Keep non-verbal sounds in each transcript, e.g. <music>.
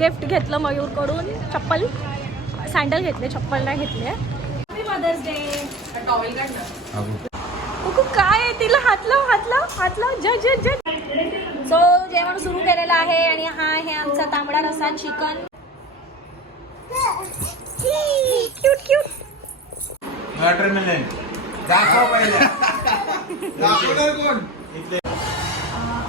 Gift घेतलं मयूरकडून चप्पल. Sandal घेतले चप्पल नाही घेतले. मदर्स डे कुकू काय आहे तिला? हात लाव हात लाव हात लाव जज जज जज सो जेवण सुरू केलेलं आहे आणि हा आहे आमचा तांबडा रसा चिकन. क्यूट क्यूट वॉटरमेलन दाखव पहिल्या <laughs> दाखवणार कोण?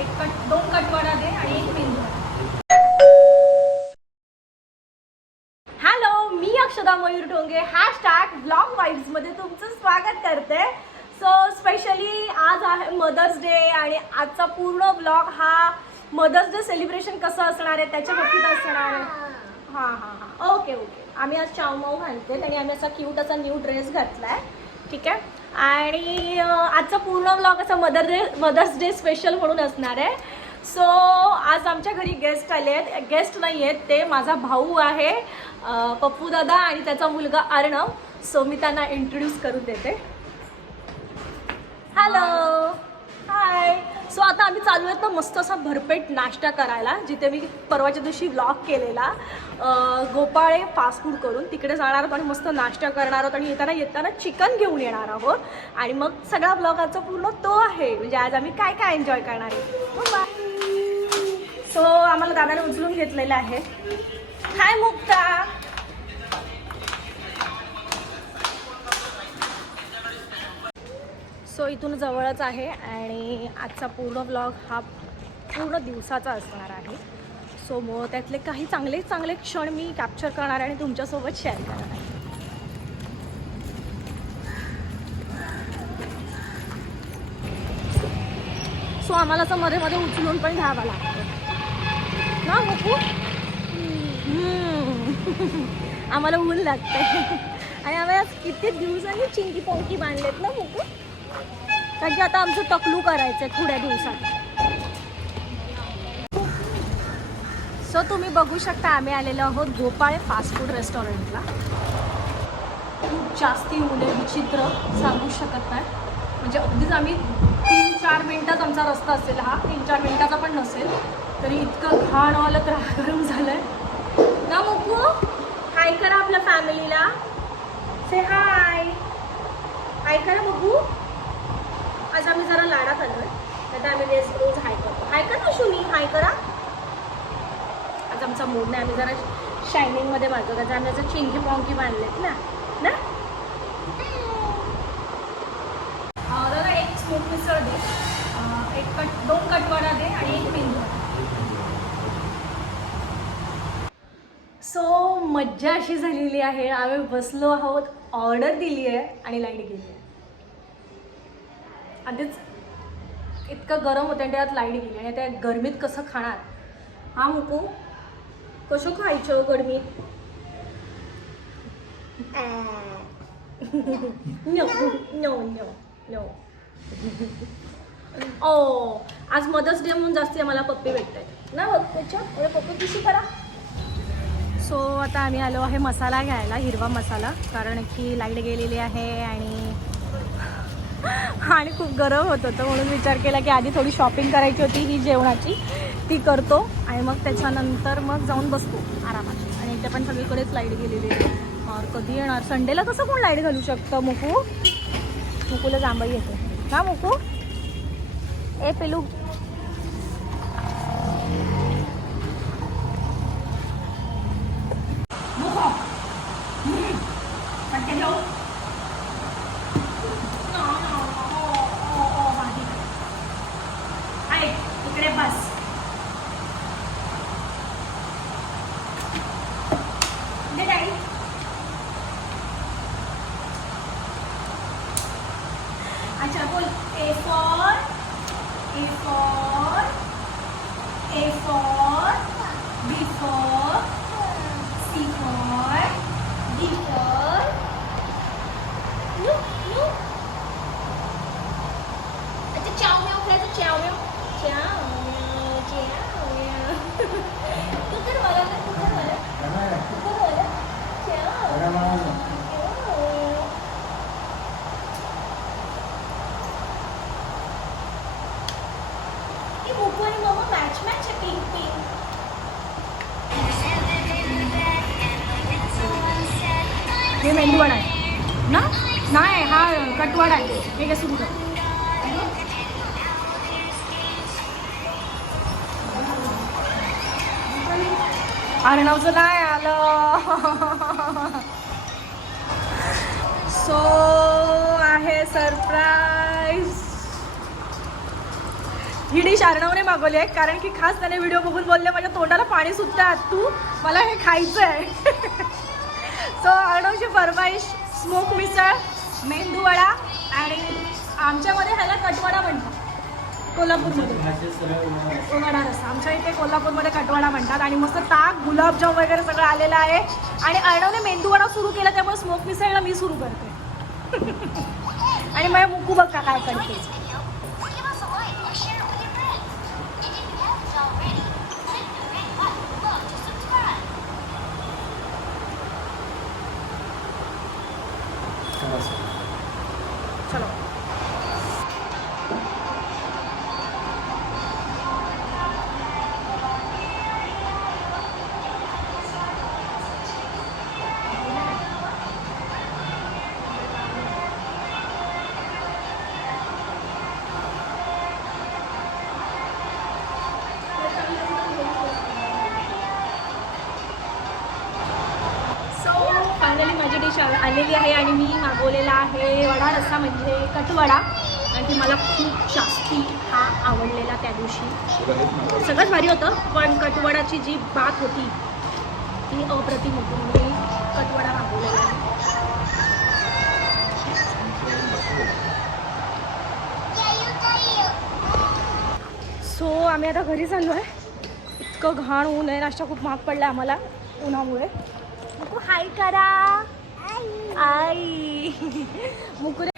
एक कट दोन कट वडा दे आणि एक मेंदू हॅलो मी अक्षदा मयूर ढोंगे हॅशटॅग ब्लॉग वाईब्समध्ये तुमचं स्वागत करते. सो स्पेशली आज आहे मदर्स डे आणि आजचा पूर्ण ब्लॉग हा मदर्स डे सेलिब्रेशन कसं असणार आहे त्याच्या बाबतीत असणार आहे. हां हां हां. ओके ओके आम्ही आज चावमाऊ घालते आणि आम्ही असा क्यूट असा न्यू ड्रेस घातलाय. ठीक आहे? आणि आजचा पूर्ण ब्लॉग असा mother day mother's day special म्हणून असणार आहे. सो आज आमच्या घरी गेस्ट आले आहेत गेस्ट नाही आहेत ते माझा भाऊ आहे. पप्पू दादा आणि त्याचा मुलगा अर्णव. सो मी त्यांना इंट्रोड्यूस करून देते. हॅलो हाय सो आता आम्ही चालू आहेत ना मस्त असा भरपेट नाश्ता करायला जिथे मी परवाच्या दिवशी व्लॉग केलेला. गोपाळे फास्ट फूड करून तिकडे जाणार आहोत आणि मस्त नाश्ता करणार आहोत आणि येताना येताना चिकन घेऊन येणार आहोत. आणि मग सगळा ब्लॉगाचा पूर्ण तो आहे. म्हणजे आज आम्ही काय काय एन्जॉय करणार आहे सो आम्हाला दादाने उचलून घेतलेलं आहे. हाय मुक्ता. सो इथून जवळच आहे आणि आजचा पूर्ण ब्लॉग हा पूर्ण दिवसाचा असणार आहे. सो मग त्यातले काही चांगले चांगले क्षण मी कॅप्चर करणार आहे आणि तुमच्यासोबत शेअर करणार आहे. सो आम्हाला असं मध्ये मध्ये उचलून पण घ्यावं लागतं. ना मुकू? <laughs> आम्हाला ऊन लागतंय. <laughs> आणि आम्ही आज किती दिवसांनी चिंकी पोंकी बांधलेत ना मुकू? कारण की आता आमचं टकलू आहे थोड्या दिवसात. सो तुम्ही बघू शकता आम्ही आलेलो आहोत गोपाळे फास्ट फूड रेस्टॉरंटला खूप जास्ती मुले विचित्र सांगू शकत नाही. म्हणजे अगदीच आम्ही तीन चार मिनटात आमचा रस्ता असेल हा. तीन चार मिनटाचा पण नसेल. तरी इतकं घाण आलं तर गरम झालं आहे ना मुकू? हाय करा आपल्या फॅमिलीला. से हाय हाय करा बघू आज आम्ही जरा लाडात आलोय आता आम्ही रेस रोज हाय करतो. हाय करा शुनी हाय करा. आज आमचा मूड नाही आम्ही जरा शायनिंगमध्ये बांधतो त्याचा आम्ही असं चिंकी पॉंकी बांधलेत ना. ना? दादा एक स्मूथ मिसळ दे. एक कट दोन कटवाडा दे आणि एक मेंदू सो मज्जा अशी झालेली आहे. आम्ही बसलो आहोत ऑर्डर दिली आहे आणि लाइट गेली आहे आधीच इतकं गरम होतं आणि त्यात लाइट गेली आणि त्या गरमीत कसं खाणार? हा मुकू. कसं खायचं गरमीत? नो नो नो नो ओ आज मदर्स डे म्हणून जास्ती आम्हाला पप्पी भेटत आहेत ना पप्पीच्या पप्पी पिशी करा. सो आता आम्ही आलो आहे मसाला घ्यायला हिरवा मसाला. कारण की लाइट गेलेली आहे आणि आणि खूप गरम होत होतं म्हणून विचार केला की आधी थोडी शॉपिंग करायची होती ही जेवणाची. ती करतो आणि मग त्याच्यानंतर मग जाऊन बसतो आरामात. आणि इथे पण सगळीकडेच लाइट गेलेली आहे. कधी येणार? संडेला कसं कोण लाइट घालू शकतं मुकू? मुकूला जांभई येते. ना मुकू? ए पेलू. trepas. अर्णवचं नाही आलं. सो आहे सरप्राईज ही डिश अर्णवने मागवली आहे कारण की खास त्याने व्हिडिओ बघून बोलले माझ्या तोंडाला पाणी सुटतं तू मला हे खायचं आहे सो अर्णवची फरमाईश स्मोक मिसळ मेंदूवडा आणि आमच्यामध्ये ह्याला कटवडा म्हणतात. कोल्हापूरमध्ये. वडा रस्सा आमच्या इथे कोल्हापूरमध्ये कटवाडा म्हणतात आणि मस्त ताक गुलाबजाम वगैरे सगळं आलेलं आहे. आणि अर्णवने मेंदूवडा सुरू केला त्यामुळे स्मोक मिसळला मी सुरू करते. <laughs> आणि माझ्या मुकू बघ का काय करते. आलेली आहे आणि मी मागवलेला आहे वडा रस्सा म्हणजे कटवडा आणि ती मला खूप जास्ती हा आवडलेला त्या दिवशी. सगळंच भारी होतं पण कटवडाची जी बात होती ती अप्रतिम होती. मी कटवडा मागवलेला आहे. सो आम्ही आता घरी चाललो आहे. इतकं घाण ऊन आहे. नाश्ता खूप महाग पडला आम्हाला उन्हामुळे. हाय करा. आई. मुकुरे.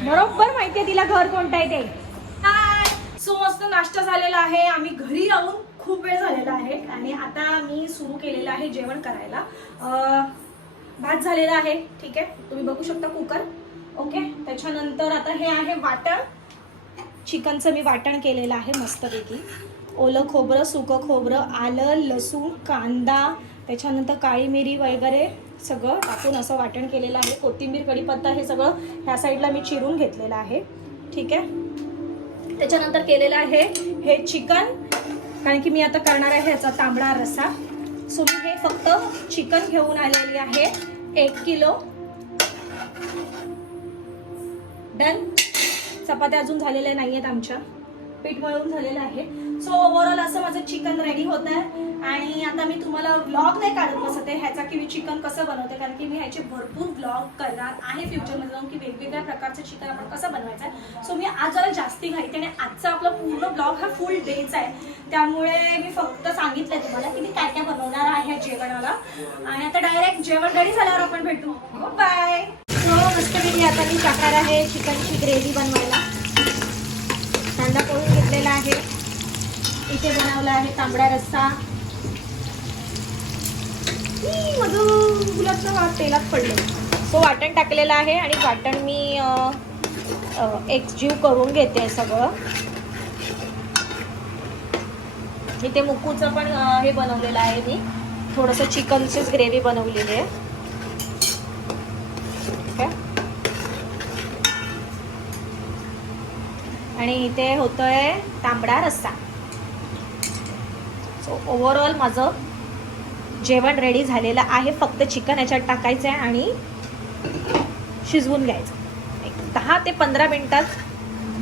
बरोबर माहितीये तिला घर कोणतं आहे ते. सो मस्त नाश्ता झालेला आहे. आम्ही घरी राहून खूप वेळ झालेला आहे आणि आता मी सुरू केलेलं आहे जेवण करायला. भात झालेला आहे. ठीक आहे? तुम्ही बघू शकता कुकर. ओके त्याच्यानंतर आता हे आहे वाटण. चिकनचं मी वाटण केलेलं आहे मस्तपैकी. ओलं खोबरं सुकं खोबरं आलं लसूण कांदा त्याच्यानंतर काळी मिरी वगैरे सगळं टाकून असं वाटण केलेलं आहे. कोथिंबीर कढीपत्ता हे सगळं ह्या साईडला मी चिरून घेतलेलं आहे. ठीक आहे? त्याच्यानंतर केलेलं आहे हे चिकन कारण की मी आता करणार आहे ह्याचा तांबडा रस्सा सो मी हे फक्त चिकन घेऊन आलेली आहे. एक किलो. डन. चपात्या अजून झालेल्या नाही आहेत आमच्या. पीठ मळून झालेलं आहे. सो ओव्हरऑल असं माझं चिकन रेडी होत आहे आणि आता मी तुम्हाला व्लॉग नाही काढत बसते ह्याचा की मी चिकन कसं बनवते? कारण की मी ह्याचे भरपूर व्लॉग करणार आहे फ्युचरमध्ये जाऊन की वेगवेगळ्या प्रकारचं चिकन आपण कसं बनवायचं आहे. सो मी आज जरा जास्ती घाईते आणि आजचा आपला पूर्ण ब्लॉग हा फुल डेचा आहे. त्यामुळे मी फक्त सांगितलंय तुम्हाला की मी काय काय बनवणार आहे ह्या जेवणाला. आणि आता डायरेक्ट जेवण रेडी झाल्यावर आपण भेटू. बाय सो मस्तपैकी आता मी टाकणार आहे चिकनची ग्रेव्ही बनवायला. कांदा पोळून घेतलेला आहे. इथे बनवला आहे तांबडा रस्सा. ई, माझं गुलाबचं तेलात पडलं. सो वाटण टाकलेलं आहे आणि वाटण मी एक्सजीव एकजीव करून घेते सगळं. इथे मुक्कूचं पण हे बनवलेलं आहे मी. थोडंसं चिकनचीच ग्रेव्ही बनवलेली आहे. आहे. आणि इथे होतोय तांबडा रस्सा. सो ओव्हरऑल माझं जेवण रेडी झालेलं आहे. फक्त चिकन याच्यात टाकायचं आहे आणि शिजवून घ्यायचं. एक दहा ते पंधरा मिनिटात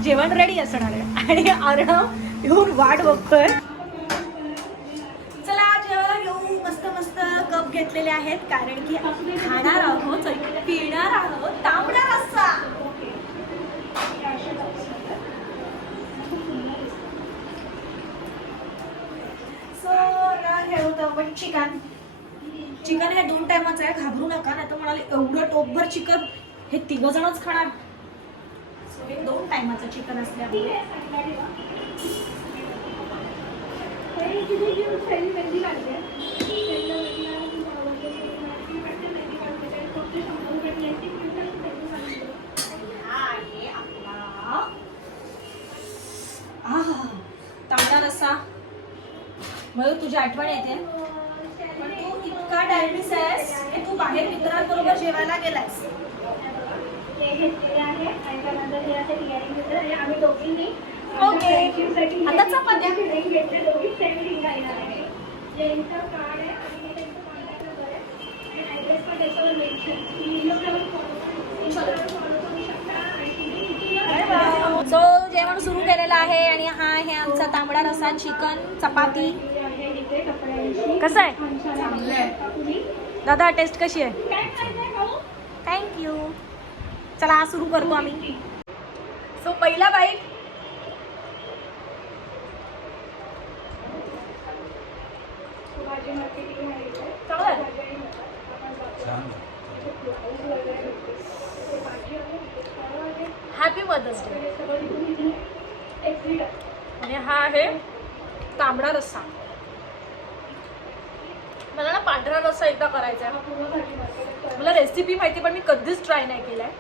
जेवण रेडी असणार आहे. आणि अर्णव येऊन वाट बघतोय. चला जेवायला घेऊ मस्त मस्त कप घेतलेले आहेत. कारण की आपण खाणार आहोत पिणार आहोत तांबडा रस्सा सो ना हे होतं आपण चिकन. चिकन हे दोन टायमाचं आहे घाबरू नका नाही तर म्हणाले एवढं टोपभर चिकन हे तिघ जणच खाणार. हे दोन टायमाचं चिकन असल्यामुळे. हा तांबडा रस्सा. मयूर तुझी आठवण येते. आहेस की तू बाहेर मित्रांबरोबर जेवायला गेलास ओके. आता चपात्या. सो जेवण सुरू केलेलं आहे आणि हा आहे आमचा तांबडा रसा चिकन चपाती. कसं आहे? दादा टेस्ट कशी आहे? थँक्यू चला सुरू करतो आम्ही. सो पहिला बाईट आहे. हॅपी मदर्स डे आणि हा आहे तांबडा रस्सा. पांढरा रस्सा एकदा करायचा आहे. मला रेसिपी माहिती पण मी कधीच ट्राय नाही केलाय.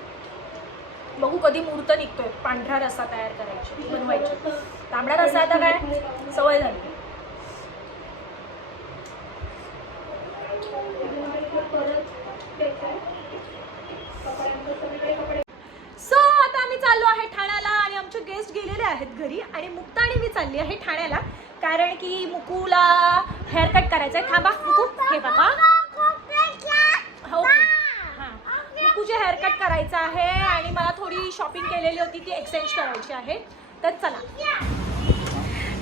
बघू कधी मूर्त निघतोय पांढरा रस्सा तयार करायची बनवायची. तांबडा रस्सा आता काय? सवय झाली. सो आता आम्ही चाललो आहे ठाण्याला आणि आमचे गेस्ट गेलेले आहेत घरी आणि मुक्ता आणि मी चालली आहे ठाण्याला. कारण की मुकूला हेअरकट करायचं आहे थांबा मुकू. हे बाबा हो हां. मुकूचे हेअरकट करायचं आहे आणि मला थोडी शॉपिंग केलेली होती ती एक्सचेंज करायची आहे. तर चला.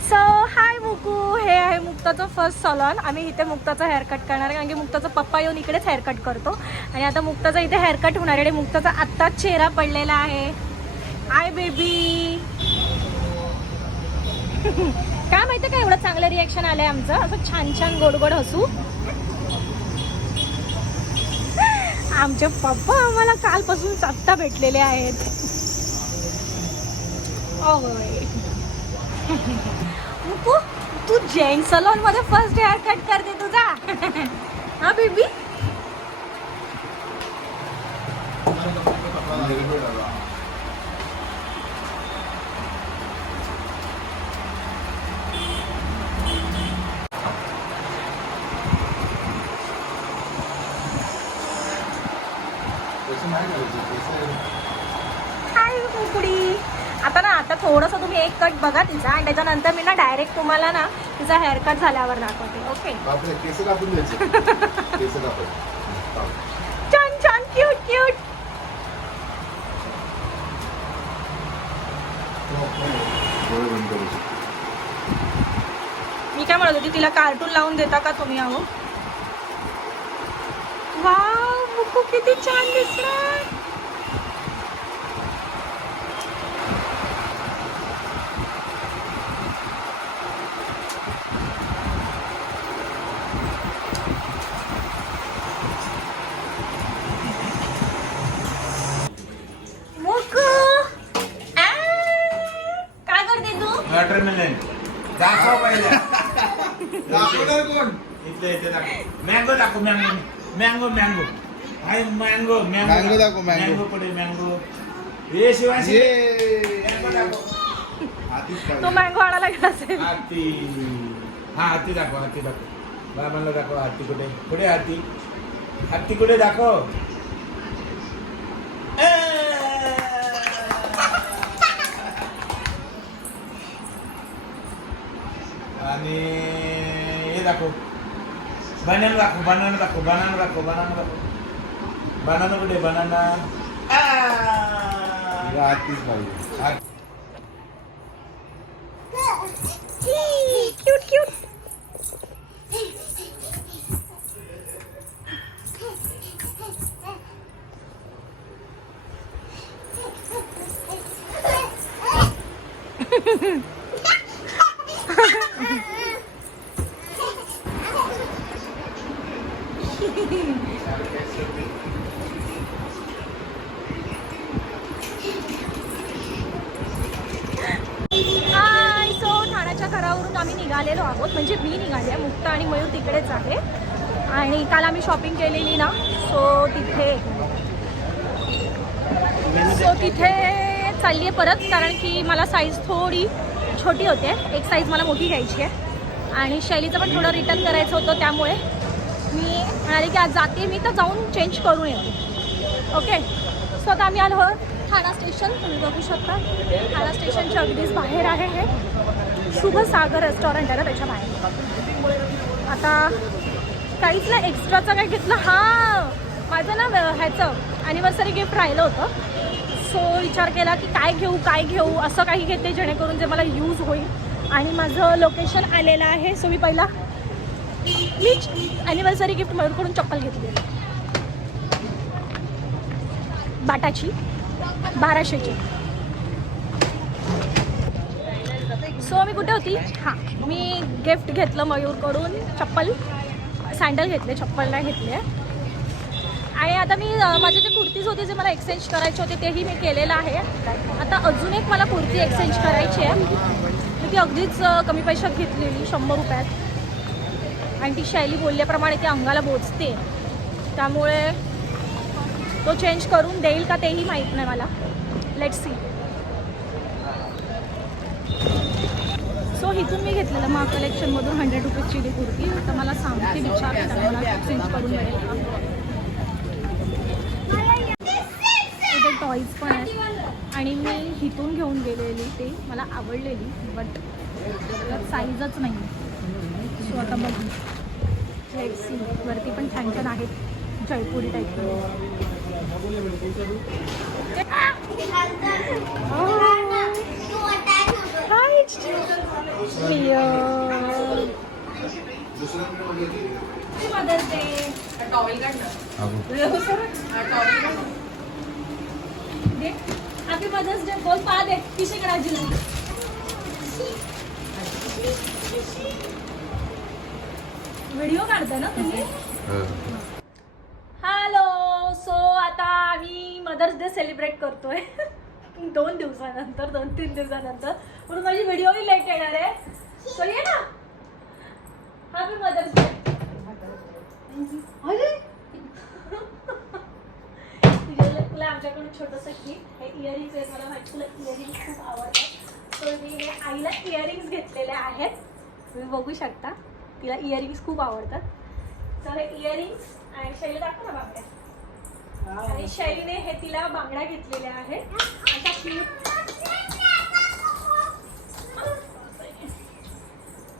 सो हाय मुकू हे आहे मुक्ताचं फर्स्ट सलॉन आम्ही इथे मुक्ताचं हेअरकट करणार आहे कारण की मुक्ताचा पप्पा येऊन इकडेच हेअरकट करतो. आणि आता मुक्ताचा इथे हेअरकट होणार आहे. आणि मुक्ताचा आत्ताच चेहरा पडलेला आहे. आय बेबी <laughs> काय माहिती का एवढं चांगलं रिॲक्शन आलंय आमचं. असं छान छान गोड गोड हसू. आमचे पप्पा आम्हाला कालपासून सत्ता भेटलेले आहेत. मुकू तू जैन सलॉनमध्ये फर्स्ट हेअर कट करते तुझा. हा बेबी हाय कुकडी. आता ना आता थोडंसं तुम्ही एक कट बघा तिचा आणि त्याच्यानंतर मी ना डायरेक्ट तुम्हाला ना तिचा हेअर कट झाल्यावर दाखवते ओके बापरे केस कापून द्यायचे. केस कापून. छान छान क्यूट क्यूट मी काय म्हणत होती तिला कार्टून लावून देता का तुम्ही अहो? वाव! मुकू किती छान दिसणार मुकू. आ, काय करते तू? वॉटरमेलन दाखव पहिल्या दाखवणार कोण? इथले इथे दाखव. मँगो दाखव mango mango mango hi mango mango दाखव. मँगो पडे मँगो ये शिवाशी ये. मँगो दाखव. हातीच तो. मँगो आणायला गेला असेल. हाती. हा हाती दाखव हाती दाखव. बाबांना दाखव हाती कुठे? कुठे हाती? हाती कुठे दाखव? ए! आणि हे दाखव. बनाना दाखव बनाना दाखव बनाना दाखव बनाना दाखव. बनाना कुठे बनाना तुला हातीच आणि काल आम्ही शॉपिंग केलेली ना सो तिथे सो तिथे चालली आहे परत कारण की मला साईज थोडी छोटी होते. एक साईज मला मोठी घ्यायची आहे. आणि शैलीचं पण थोडं रिटर्न करायचं होतं त्यामुळे. मी म्हणाले की आज जाते मी तर जाऊन चेंज करून येते. ओके सो आता आम्ही आलो ठाणा स्टेशन तुम्ही बघू शकता. ठाणा स्टेशनच्या अगदीच बाहेर आहे हे. शुभ सागर रेस्टॉरंट आहे ना त्याच्या बाहेर. आता काहीच ना एक्स्ट्राचं काय घेतलं? हां माझं ना ह्याचं ॲनिव्हर्सरी गिफ्ट राहिलं होतं. सो विचार केला की काय घेऊ काय घेऊ असं काही घेते जेणेकरून जे मला यूज होईल. आणि माझं लोकेशन आलेलं आहे. सो मी पहिला मीच ॲनिव्हर्सरी गिफ्ट मयूरकडून चप्पल घेतली बाटाची बाराशेची. सो मी कुठे होती? हां मी गिफ्ट घेतलं मयूरकडून चप्पल. सँडल घेतले चप्पल नाही घेतले. आणि आता मी माझे जे कुर्तीज होते जे मला एक्सचेंज करायचे होते तेही मी केलेलं आहे. आता अजून एक मला कुर्ती एक्सचेंज करायची आहे. मी ती अगदीच कमी पैशात घेतलेली शंभर रुपयात. आणि ती शैली बोलल्याप्रमाणे ती अंगाला बोचते त्यामुळे तो चेंज करून देईल का तेही माहीत नाही मला. लेट सी सो इथून मी घेतलेलं मा कलेक्शनमधून हंड्रेड रुपीजची ती कुर्ती. तर मला सांगते विचार मला एक्सचेंज करून मिळेल. इथे टॉईज पण आहेत. आणि मी इथून घेऊन गेलेली ते मला आवडलेली बट साईजच नाही सो आता बघू. सी वरती पण छान छान आहेत. Jaipuri type happy mother's day बोल. पा दे. व्हिडिओ काढता ना तुम्ही? हॅलो सो आता आम्ही मदर्स डे सेलिब्रेट करतोय. दोन दिवसानंतर दोन तीन दिवसानंतर. म्हणून माझी व्हिडिओही लेट येणार आहे. सो ये ना. हॅपी मदर्स डे अरे. तुला आमच्याकडून छोटंसं गिफ्ट हे इयरिंग्स आहेत मला माहिती तुला इयरिंग्स खूप आवडतात. तर मी हे आईला इयरिंग्स घेतलेले आहेत. तुम्ही बघू शकता. तिला इयरिंग्स खूप आवडतात. तर हे इयरिंग्स आणि शैली दाखव ना बांगड्या आणि शैलीने हे तिला बांगड्या घेतलेल्या आहेत. अशा क्यूट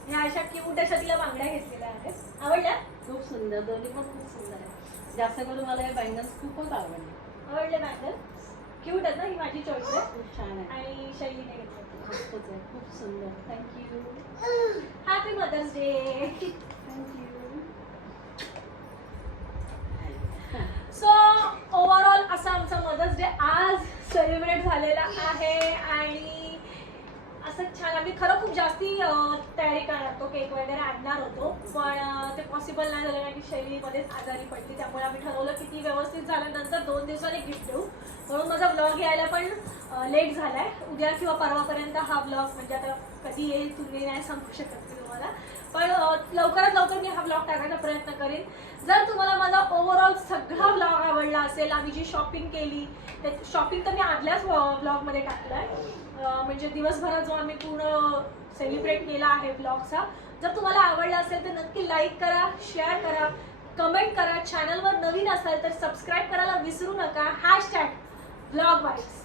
ह्या अशा क्यूट अशा तिला बांगड्या घेतलेल्या आहेत. आवडल्या? खूप सुंदर. दोन्ही पण खूप सुंदर आहे जास्त करून मला हे बँगल्स खूपच आवडले. आवडले बँगल क्यूट आहेत ना ही माझी चॉईस आहे. खूप छान आहे आणि शैलीने घेतलं मस्तच आहे खूप सुंदर. Thank you happy mother's day thank you so overall असा आमचा मदर्स डे आज सेलिब्रेट झालेला आहे आणि असं छान आम्ही खरं खूप जास्ती तयारी करणार होतो केक वगैरे आणणार होतो पण ते पॉसिबल नाही झालं कारण की शैलीमध्येच आजारी पडली त्यामुळे आम्ही ठरवलं की ती व्यवस्थित झाल्यानंतर दोन दिवसांनी गिफ्ट देऊ. म्हणून माझा ब्लॉग यायला पण लेट झालाय. उद्या किंवा परवापर्यंत हा ब्लॉग म्हणजे आता कधी येईल तुम्ही नाही सांगू शकत मी तुम्हाला. पण लवकरात लवकर मी हा ब्लॉग टाकायचा प्रयत्न करेन. जर तुम्हाला माझा ओव्हरऑल सगळा ब्लॉग आवडला असेल आम्ही जी शॉपिंग केली त्या शॉपिंग तर मी आदल्याच ब्लॉगमध्ये टाकलाय. आहे म्हणजे दिवसभरात जो आम्ही पूर्ण सेलिब्रेट केला आहे ब्लॉगचा जर तुम्हाला आवडला असेल तर नक्की लाईक करा शेअर करा कमेंट करा. चॅनलवर नवीन असाल तर सबस्क्राईब करायला विसरू नका. Hashtag blog वाईट्स